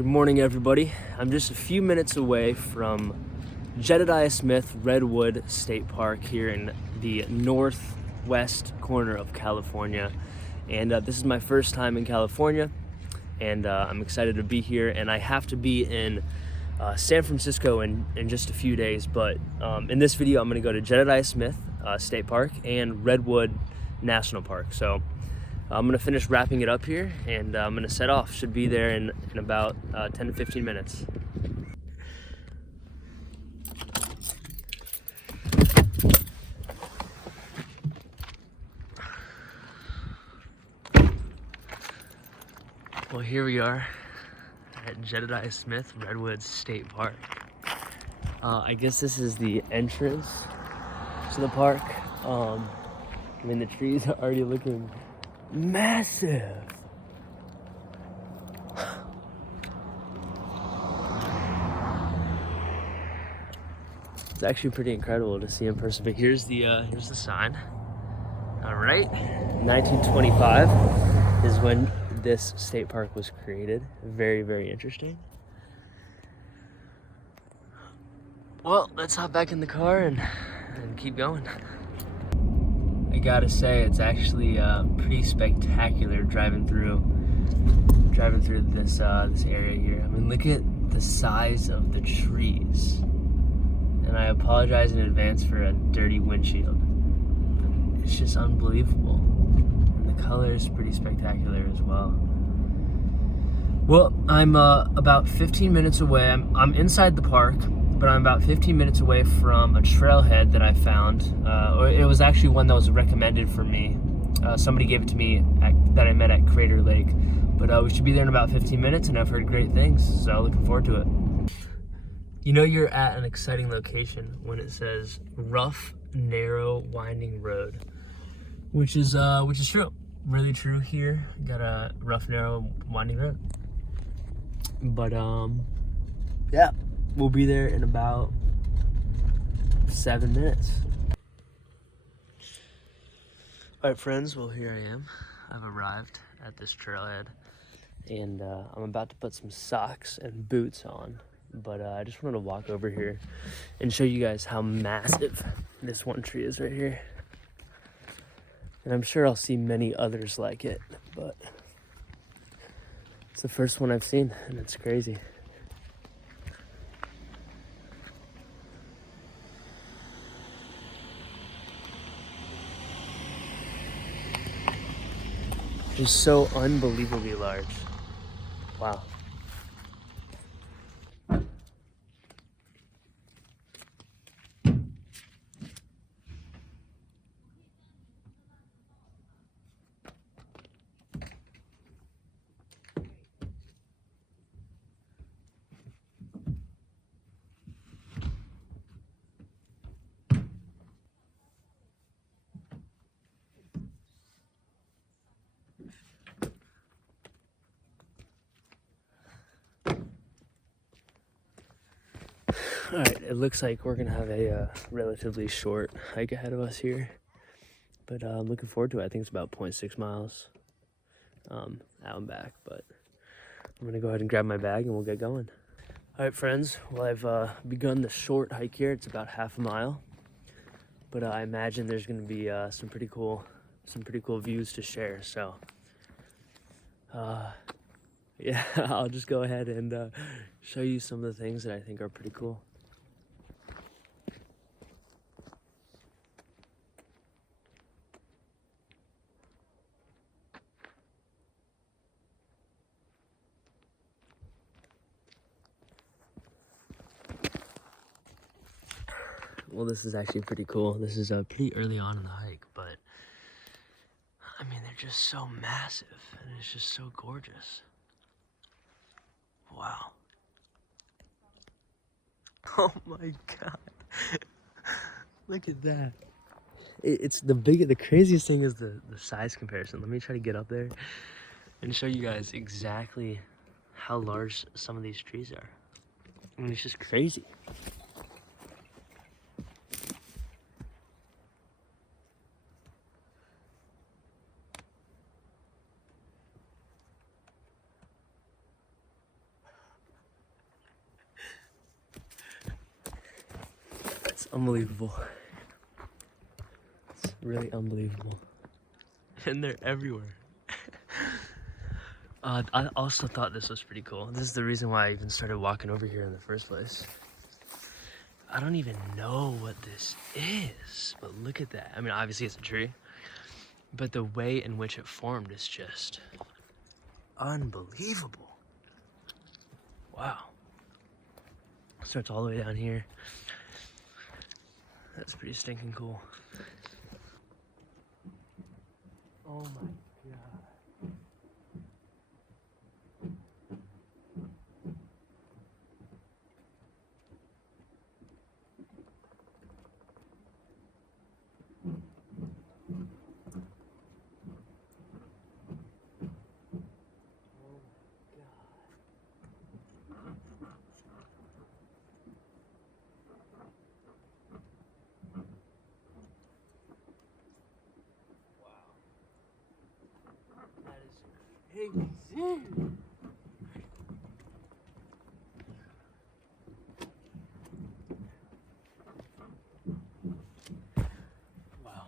Good morning, everybody. I'm just a few minutes away from Jedediah Smith Redwood State Park here in the northwest corner of California. And this is my first time in California, and I'm excited to be here. And I have to be in San Francisco in just a few days, but in this video I'm going to go to Jedediah Smith State Park and Redwood National Park. So I'm going to finish wrapping it up here, and I'm going to set off. Should be there in about 10 to 15 minutes. Well, here we are at Jedediah Smith Redwood State Park. I guess this is the entrance to the park. I mean, the trees are already looking massive. It's actually pretty incredible to see in person. But here's the sign. All right, 1925 is when this state park was created. Very, very interesting. Well, let's hop back in the car and keep going. I gotta say, it's actually pretty spectacular driving through this area here. I mean, look at the size of the trees. And I apologize in advance for a dirty windshield. But it's just unbelievable. And the color is pretty spectacular as well. Well, I'm about 15 minutes away. I'm inside the park, but I'm about 15 minutes away from a trailhead that I found. It was actually one that was recommended for me. Somebody gave it to me that I met at Crater Lake. But we should be there in about 15 minutes, and I've heard great things, so looking forward to it. You know you're at an exciting location when it says rough, narrow, winding road, which is true. Really true here. Got a rough, narrow, winding road. But yeah, we'll be there in about 7 minutes. All right, friends, well, here I am. I've arrived at this trailhead, and I'm about to put some socks and boots on, but I just wanted to walk over here and show you guys how massive this one tree is right here. And I'm sure I'll see many others like it, but it's the first one I've seen, and it's crazy. Just so unbelievably large. Wow. All right, it looks like we're gonna have a relatively short hike ahead of us here, but I'm looking forward to it. I think it's about 0.6 miles out and back, but I'm gonna go ahead and grab my bag and we'll get going. All right, friends, well, I've begun the short hike here. It's about half a mile, but I imagine there's gonna be some pretty cool views to share. So yeah, I'll just go ahead and show you some of the things that I think are pretty cool. Well, this is actually pretty cool. This is pretty early on in the hike, but I mean, they're just so massive, and it's just so gorgeous. Wow. Oh my God. Look at that. It's the craziest thing is the size comparison. Let me try to get up there and show you guys exactly how large some of these trees are. I mean, it's just crazy. Unbelievable. It's really unbelievable. And they're everywhere. I also thought this was pretty cool. This is the reason why I even started walking over here in the first place. I don't even know what this is, but look at that. I mean, obviously it's a tree, but the way in which it formed is just unbelievable. Wow. Starts all the way down here. That's pretty stinking cool. Oh my God. Wow,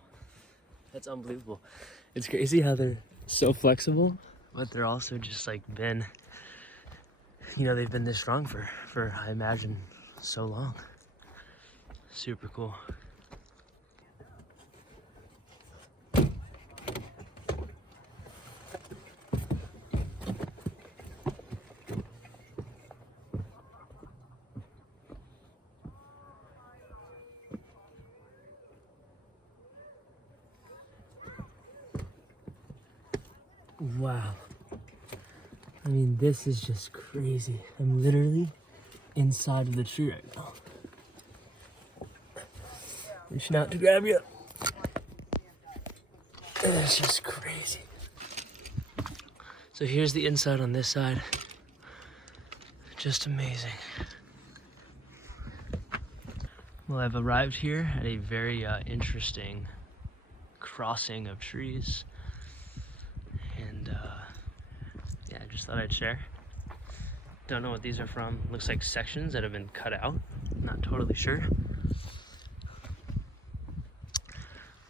that's unbelievable. It's crazy how they're so flexible, but they're also just like been, you know, they've been this strong for I imagine so long. Super cool. Wow. I mean, this is just crazy. I'm literally inside of the tree right now. Reaching out to grab you. And it's just crazy. So here's the inside on this side. Just amazing. Well, I've arrived here at a very interesting crossing of trees. And yeah, I just thought I'd share. Don't know what these are from. Looks like sections that have been cut out. Not totally sure.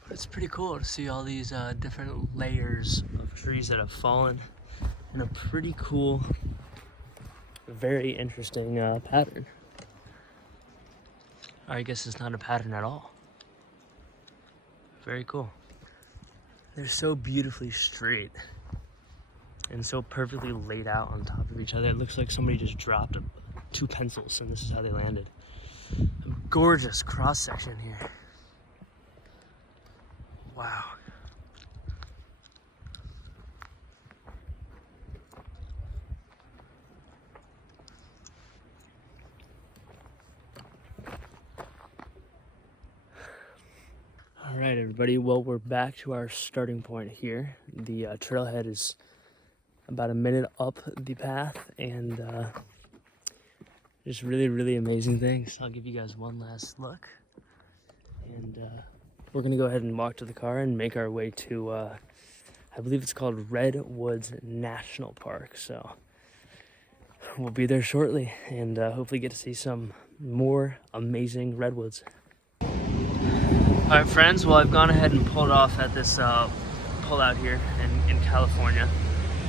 But it's pretty cool to see all these different layers of trees that have fallen in a pretty cool, very interesting pattern. Or I guess it's not a pattern at all. Very cool. They're so beautifully straight and so perfectly laid out on top of each other. It looks like somebody just dropped two pencils and this is how they landed. A gorgeous cross section here. Wow. All right, everybody. Well, we're back to our starting point here. The trailhead is about a minute up the path, and just really, really amazing things. I'll give you guys one last look, and we're gonna go ahead and walk to the car and make our way to, I believe it's called Redwoods National Park. So we'll be there shortly, and hopefully get to see some more amazing redwoods. All right, friends, well, I've gone ahead and pulled off at this pullout here in California,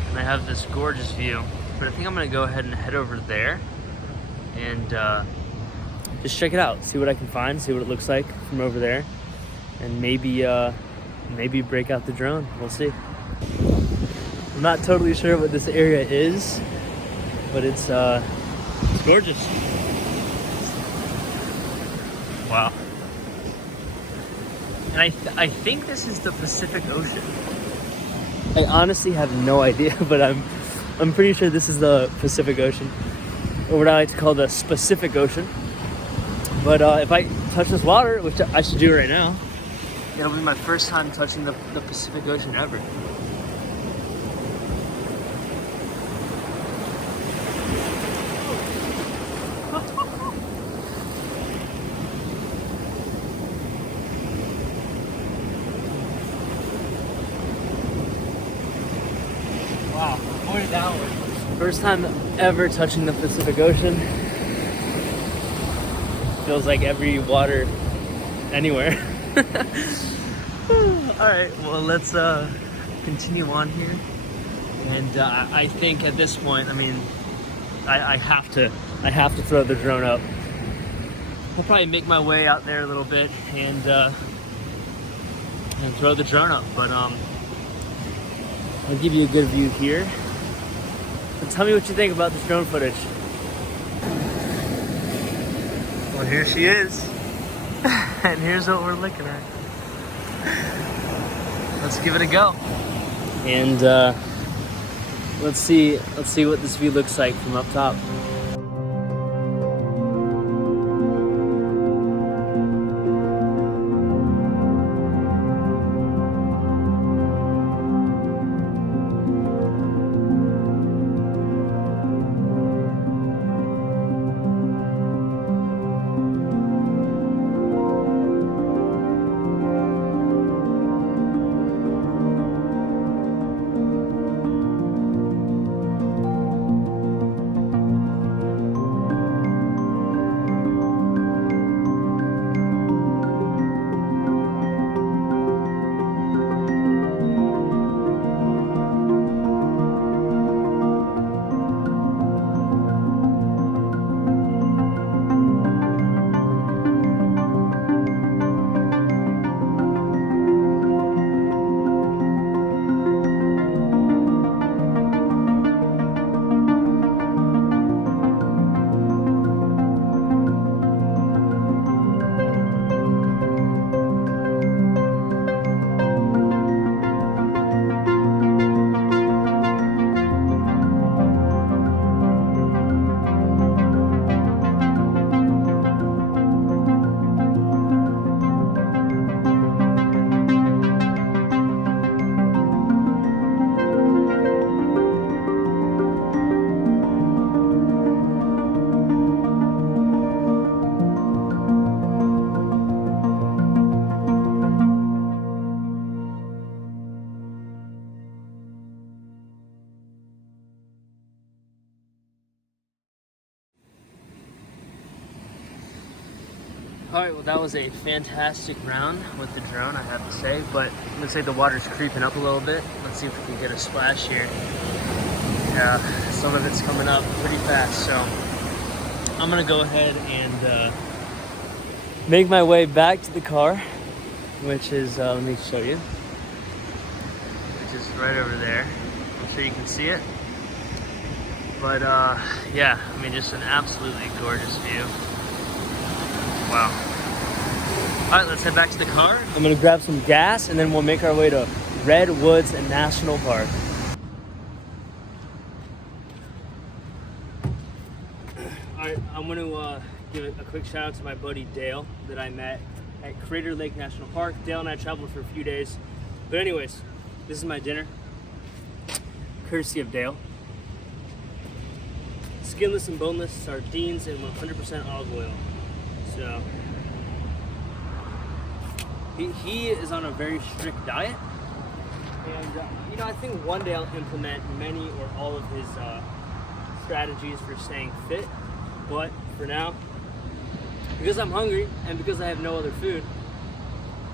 and I have this gorgeous view, but I think I'm gonna go ahead and head over there and just check it out, see what I can find, see what it looks like from over there, and maybe break out the drone. We'll see. I'm not totally sure what this area is, but it's gorgeous. Wow. And I think this is the Pacific Ocean. I honestly have no idea, but I'm pretty sure this is the Pacific Ocean, or what I like to call the Specific Ocean. But if I touch this water, which I should do right now, it'll be my first time touching the Pacific Ocean ever. Wow, pointed downward. First time ever touching the Pacific Ocean. Feels like every water anywhere. All right, well, let's continue on here. And I think at this point, I mean, I have to throw the drone up. I'll probably make my way out there a little bit and throw the drone up. But I'll give you a good view here. And tell me what you think about this drone footage. Well, here she is. And here's what we're looking at. Let's give it a go. And let's see what this view looks like from up top. All right, well, that was a fantastic round with the drone, I have to say, but looks like the water's creeping up a little bit. Let's see if we can get a splash here. Yeah, some of it's coming up pretty fast, so I'm gonna go ahead and make my way back to the car, which is, let me show you, which is right over there. I'm sure you can see it. But yeah, I mean, just an absolutely gorgeous view. Wow. All right, let's head back to the car. I'm gonna grab some gas and then we'll make our way to Redwoods National Park. All right, I'm gonna give a quick shout out to my buddy Dale that I met at Crater Lake National Park. Dale and I traveled for a few days. But anyways, this is my dinner, courtesy of Dale. Skinless and boneless sardines and 100% olive oil. So he is on a very strict diet, and you know, I think one day I'll implement many or all of his strategies for staying fit. But for now, because I'm hungry and because I have no other food,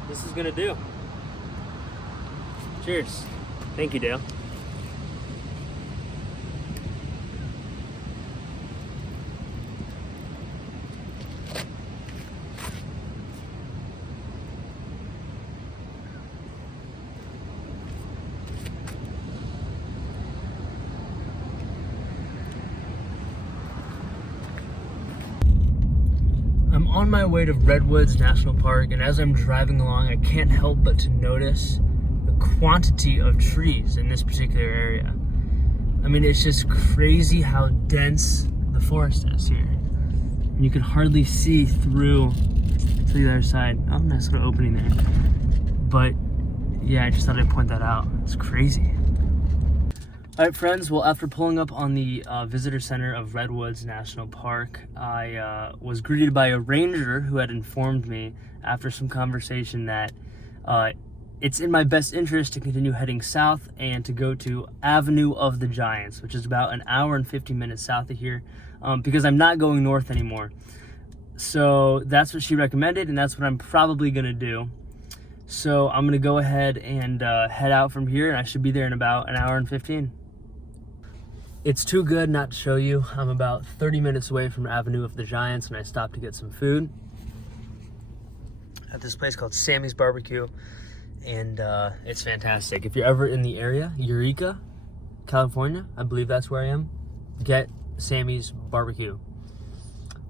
this is gonna do. Cheers. Thank you, Dale. I'm on my way to Redwoods National Park, and as I'm driving along, I can't help but to notice the quantity of trees in this particular area. I mean, it's just crazy how dense the forest is here. And you can hardly see through to the other side. Oh, nice little opening there. But yeah, I just thought I'd point that out. It's crazy. All right, friends, well, after pulling up on the visitor center of Redwoods National Park, I was greeted by a ranger who had informed me after some conversation that it's in my best interest to continue heading south and to go to Avenue of the Giants, which is about an hour and 50 minutes south of here, because I'm not going north anymore. So that's what she recommended, and that's what I'm probably gonna do. So I'm gonna go ahead and head out from here, and I should be there in about an hour and 15. It's too good not to show you. I'm about 30 minutes away from Avenue of the Giants, and I stopped to get some food at this place called Sammy's Barbecue, and it's fantastic. If you're ever in the area, Eureka, California, I believe that's where I am, get Sammy's Barbecue.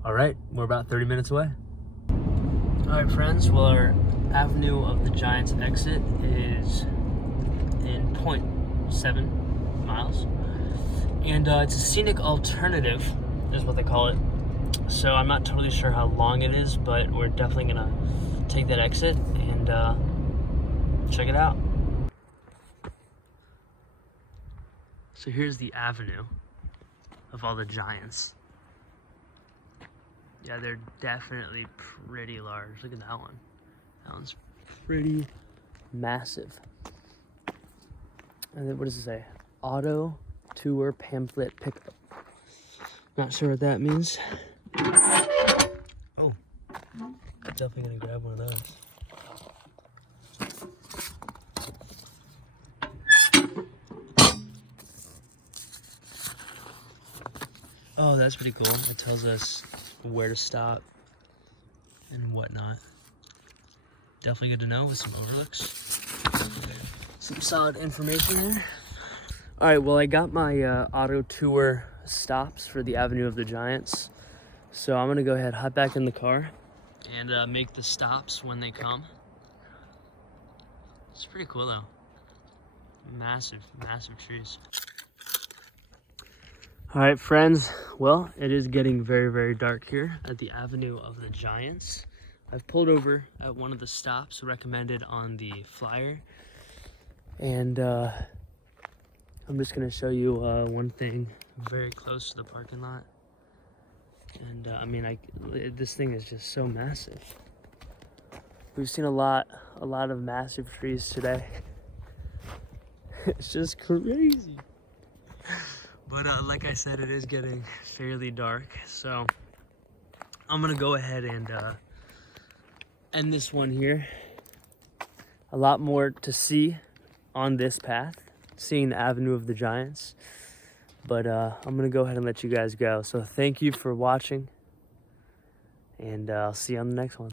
All right, we're about 30 minutes away. All right, friends, well, our Avenue of the Giants exit is in 0.7 miles. And it's a scenic alternative, is what they call it. So I'm not totally sure how long it is, but we're definitely gonna take that exit and check it out. So here's the avenue of all the giants. Yeah, they're definitely pretty large. Look at that one. That one's pretty massive. And then what does it say? Auto tour pamphlet pickup. Not sure what that means. Oh, definitely gonna grab one of those. Oh, that's pretty cool. It tells us where to stop and whatnot. Definitely good to know with some overlooks. Some solid information there. All right, well, I got my auto tour stops for the Avenue of the Giants. So I'm gonna go ahead, hop back in the car and make the stops when they come. It's pretty cool though. Massive, massive trees. All right, friends. Well, it is getting very, very dark here at the Avenue of the Giants. I've pulled over at one of the stops recommended on the flyer. And I'm just gonna show you one thing very close to the parking lot. And I mean, this thing is just so massive. We've seen a lot of massive trees today. It's just crazy. But like I said, it is getting fairly dark, so I'm gonna go ahead and end this one here. A lot more to see on this path, seeing the Avenue of the Giants. But I'm gonna go ahead and let you guys go. So thank you for watching, and I'll see you on the next one.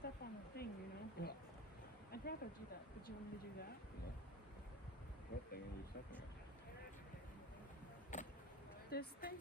Stuff on the thing, you know? Yeah. I'd rather do that. Would you want me to do that? Yeah. What thing are you talking about? This thing?